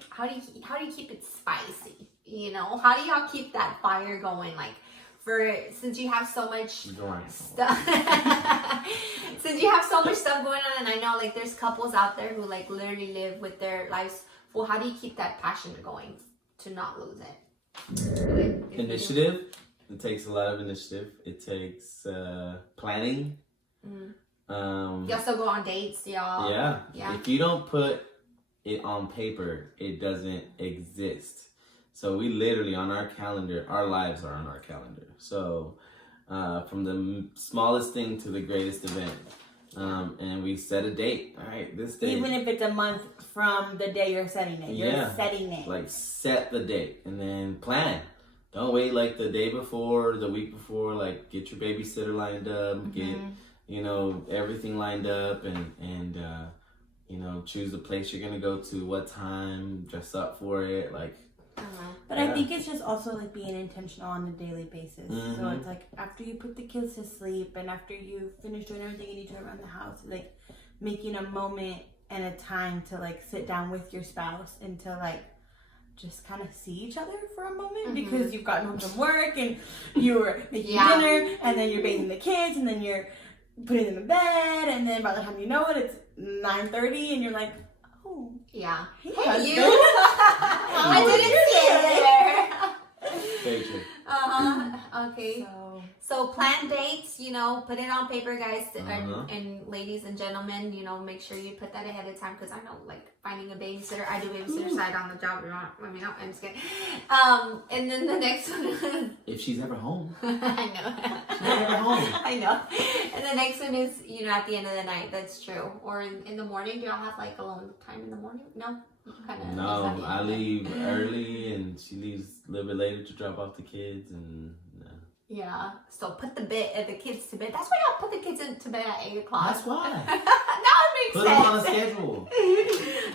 you keep it spicy? You know, how do y'all keep that fire going? Like, since you have so much stuff, since you have so much stuff going on, and I know like there's couples out there who like literally live with their lives full. How do you keep that passion going to not lose it? Initiative. It takes a lot of initiative. It takes planning. You also go on dates, y'all. Yeah. If you don't put it on paper, it doesn't exist. So we literally on our calendar, our lives are on our calendar. So from the smallest thing to the greatest event. And we set a date. All right, this day. Even if it's a month from the day you're setting it. You're setting it. Like set the date and then plan. Don't wait like the day before, the week before. Like get your babysitter lined up, get everything lined up, and choose the place you're gonna go to, what time, dress up for it, like. But I think it's just also like being intentional on a daily basis. Mm-hmm. So it's like after you put the kids to sleep and after you finish doing everything you need to around the house, like making a moment and a time to like sit down with your spouse and to like just kind of see each other for a moment because you've gotten home from work and you're making dinner and then you're bathing the kids and then you're putting them in bed and then by the time you know it, it's 9:30 and you're like, oh. Yeah. Hey, husband. you. I didn't see it there. Very true. Okay. So plan dates, put it on paper, guys, and ladies and gentlemen, make sure you put that ahead of time because I know, like, finding a babysitter, I do babysitter side on the job. Let me know. I'm just kidding. And then the next one. If she's ever home. I know. She's ever home. I know. And the next one is, at the end of the night. That's true. Or in the morning. Do y'all have like alone time in the morning? No. No, I leave early and she leaves a little bit later to drop off the kids and. Yeah, so put the kids to bed. That's why y'all put the kids to bed at 8 o'clock. That's why. Now it makes Put sense. them on a schedule.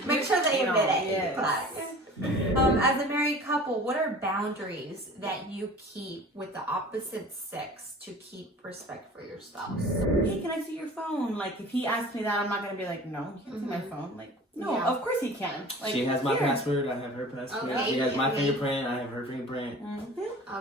Make sure they're in bed at 8 o'clock. As a married couple, what are boundaries that you keep with the opposite sex to keep respect for your spouse? Hey, can I see your phone? Like, if he asks me that, I'm not going to be like, no, you can't see my phone. Like, no, of course he can. Like, she has my password, I have her password. Okay. She has my fingerprint, I have her fingerprint.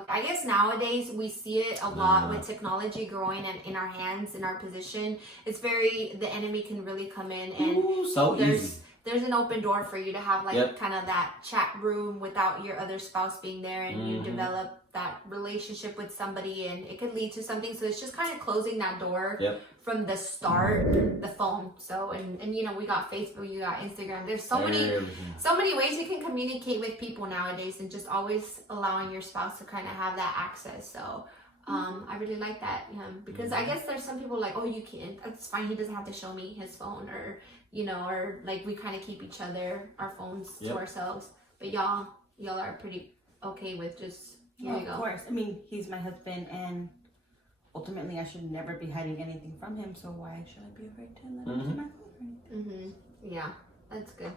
I guess nowadays we see it a lot with technology growing and in our hands, in our position. It's the enemy can really come in and easy. There's an open door for you to have like kind of that chat room without your other spouse being there and you develop that relationship with somebody and it could lead to something. So it's just kind of closing that door from the start, the phone. So, and we got Facebook, you got Instagram. There's so many ways you can communicate with people nowadays and just always allowing your spouse to kind of have that access. So, I really like that because I guess there's some people like, oh, you can't, that's fine. He doesn't have to show me his phone or like we kind of keep each other, our phones to ourselves. But y'all are pretty okay with just, here you go. Of course. I mean, he's my husband and ultimately I should never be hiding anything from him. So why should I be afraid to let him see my phone? Yeah, that's good.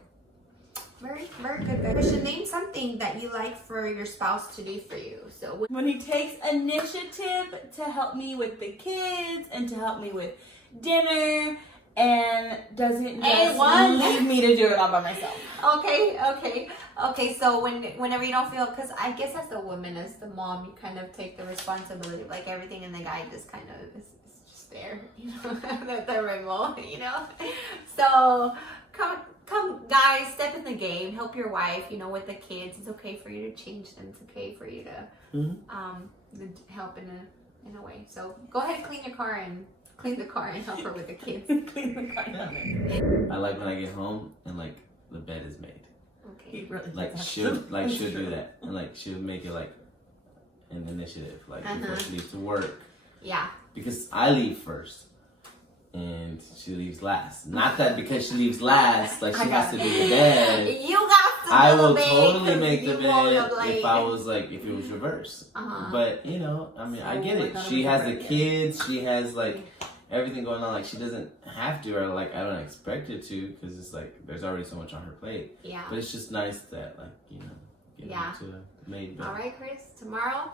Very, very good. We should name something that you like for your spouse to do for you. So when he takes initiative to help me with the kids and to help me with dinner and doesn't just leave me to do it all by myself. Okay. So whenever you don't feel, because I guess as the woman, as the mom, you kind of take the responsibility of like everything, and the guy just kind of is just there, the remote, So come, guys, step in the game. Help your wife, with the kids. It's okay for you to change them. It's okay for you to help in a way. So go ahead and clean the car and help her with the kids. Clean the car. I like when I get home and like the bed is made. Okay. He really she'll do that and like she'll make it like an initiative like before she leaves to work. Yeah. Because I leave first and she leaves last. Not that because she leaves last, like she has to do the bed. You got to do I will the bed totally make the bed if it was reverse. But I mean, I get it. She has the kids. She has like everything going on. Like she doesn't have to, or like I don't expect her to, because it's like there's already so much on her plate. Yeah. But it's just nice that get into a made bed. All right, Chris. Tomorrow,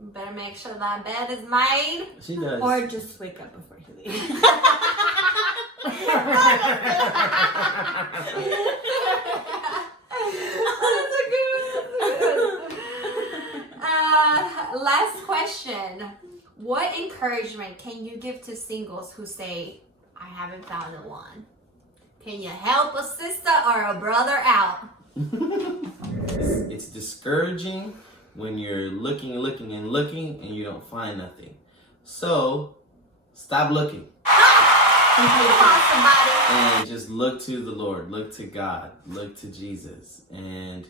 better make sure that bed is made. She does. Or just wake up before he leaves. last question. What encouragement can you give to singles who say, I haven't found the one? Can you help a sister or a brother out? It's discouraging when you're looking and you don't find nothing. So stop looking. Come on, somebody. And just look to the Lord, look to God, look to Jesus. And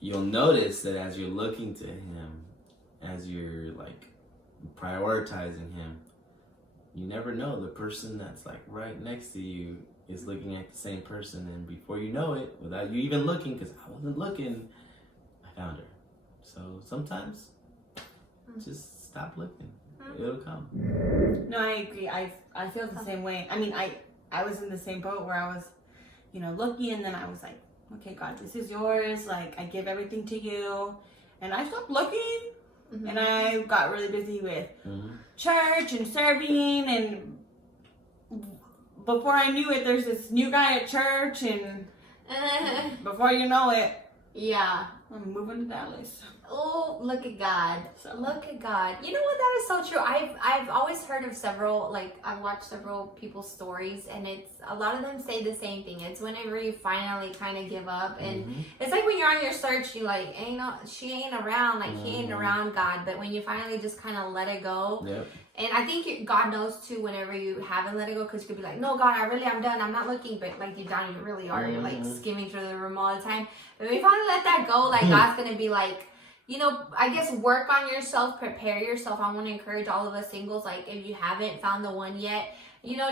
you'll notice that as you're looking to him, as you're like prioritizing him, you never know, the person that's like right next to you is looking at the same person, and before you know it, without you even looking, because I wasn't looking, I found her. So sometimes just stop looking. It'll come. No, I agree. I feel the same way. I mean, I was in the same boat where I was, looking, and then I was like, okay, God, this is yours. Like, I give everything to you. And I stopped looking, and I got really busy with church and serving, and before I knew it, there's this new guy at church, and before you know it, yeah, I'm moving to Dallas. Oh, look at God. So. Look at God. You know what? That is so true. I've always heard of several, I've watched several people's stories, and it's, a lot of them say the same thing. It's whenever you finally kind of give up, and it's like when you're on your search, you like, she ain't around, like he ain't around, God. But when you finally just kind of let it go, and I think God knows too whenever you haven't let it go, because you could be like, no, God, I'm done, I'm not looking, but like deep down you really are. You're like skimming through the room all the time. But when you finally let that go, like God's gonna be like, I guess work on yourself, prepare yourself. I want to encourage all of us singles, like if you haven't found the one yet,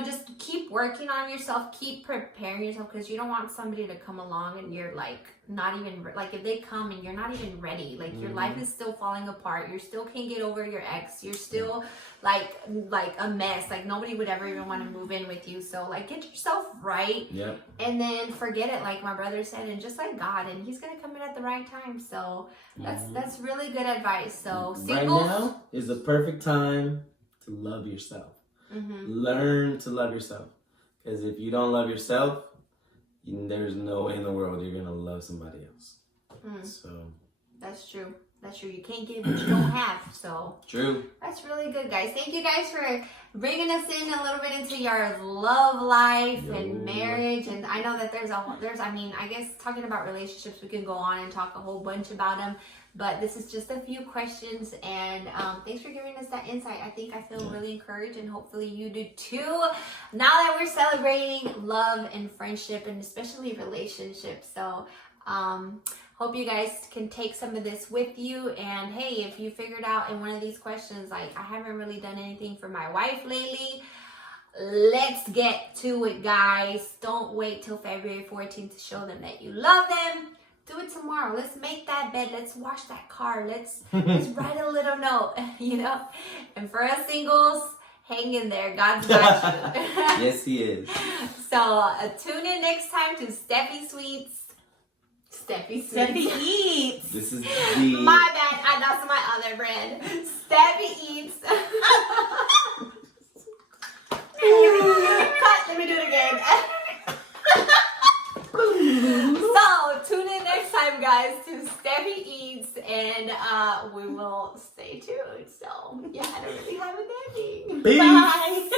just keep working on yourself, keep preparing yourself, because you don't want somebody to come along and you're like not even, like if they come and you're not even ready, like your life is still falling apart, you still can't get over your ex, you're still like a mess, like nobody would ever even want to move in with you. So like get yourself right, and then forget it, like my brother said, and just like God, and he's gonna come in at the right time. So that's really good advice. So singles, right now is the perfect time to love yourself. Learn to love yourself, because if you don't love yourself, there's no way in the world you're gonna love somebody else. So that's true. That's true. You can't give what you don't have. So true. That's really good, guys. Thank you guys for bringing us in a little bit into your love life and marriage. And I know that I guess talking about relationships, we can go on and talk a whole bunch about them. But this is just a few questions, and thanks for giving us that insight. I think I feel really encouraged, and hopefully you do too. Now that we're celebrating love and friendship, and especially relationships, so hope you guys can take some of this with you. And hey, if you figured out in one of these questions, like I haven't really done anything for my wife lately, let's get to it, guys. Don't wait till February 14th to show them that you love them. Do it tomorrow. Let's make that bed. Let's wash that car. Let's write a little note, And for us singles, hang in there. God's got you. Yes, he is. So tune in next time to Steffi Sweets. Steffi Eats. This is the... My bad. That's my other brand. Steffi Eats. Cut. Let me do it again. So tune in next time, guys, to Steffi Eats, and we will stay tuned. So yeah, I don't really have a name. Peace. Bye.